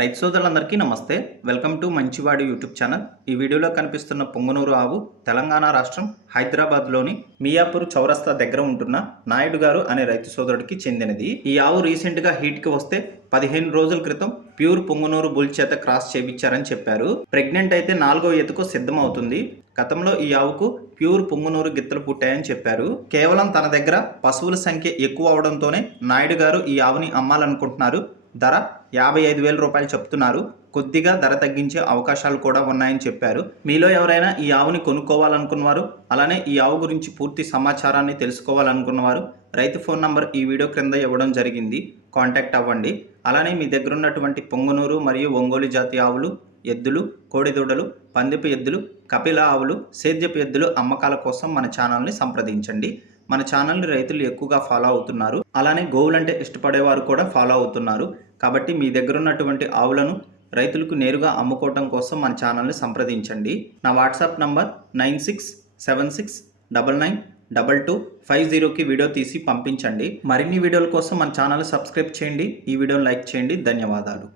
రైతు సోదరులందరికీ నమస్తే. వెల్కమ్ టు మంచివాడి యూట్యూబ్ ఛానల్. ఈ వీడియోలో కనిపిస్తున్న పొంగనూరు ఆవు తెలంగాణ రాష్ట్రం హైదరాబాద్లోని మియాపూర్ చౌరస్తా దగ్గర ఉంటున్న నాయుడు గారు అనే రైతు సోదరుడికి చెందినది. ఈ ఆవు రీసెంట్గా హీట్కి వస్తే 15 రోజుల క్రితం ప్యూర్ పొంగనూరు బుల్ చేత క్రాస్ చేయించారని చెప్పారు. ప్రెగ్నెంట్ అయితే 4వ ఈతకు సిద్ధమవుతుంది. గతంలో ఈ ఆవుకు ప్యూర్ పొంగనూరు గిత్తలు పుట్టాయని చెప్పారు. కేవలం తన దగ్గర పశువుల సంఖ్య ఎక్కువ అవడంతోనే నాయుడు గారు ఈ ఆవుని అమ్మాలనుకుంటున్నారు. ధర 55,000 రూపాయలు చెప్తున్నారు. కొద్దిగా ధర తగ్గించే అవకాశాలు కూడా ఉన్నాయని చెప్పారు. మీలో ఎవరైనా ఈ ఆవుని కొనుక్కోవాలనుకున్నవారు, అలానే ఈ ఆవు గురించి పూర్తి సమాచారాన్ని తెలుసుకోవాలనుకున్నవారు రైతు ఫోన్ నంబర్ ఈ వీడియో క్రింద ఇవ్వడం జరిగింది. కాంటాక్ట్ అవ్వండి. అలానే మీ దగ్గర ఉన్నటువంటి పొంగనూరు మరియు ఒంగోలు జాతి ఆవులు, ఎద్దులు, కోడిదూడలు, పందెపు ఎద్దులు, కపిల ఆవులు, సేద్యపు ఎద్దులు అమ్మకాల కోసం మన ఛానల్ని సంప్రదించండి. మన ఛానల్ని రైతులు ఎక్కువగా ఫాలో అవుతున్నారు. అలానే గోవులంటే ఇష్టపడేవారు కూడా ఫాలో అవుతున్నారు. కాబట్టి మీ దగ్గర ఉన్నటువంటి ఆవులను రైతులకు నేరుగా అమ్ముకోవటం కోసం మన ఛానల్ని సంప్రదించండి. నా వాట్సాప్ నంబర్ 9676992250కి వీడియో తీసి పంపించండి. మరిన్ని వీడియోల కోసం మన ఛానల్ సబ్స్క్రైబ్ చేయండి. ఈ వీడియోని లైక్ చేయండి. ధన్యవాదాలు.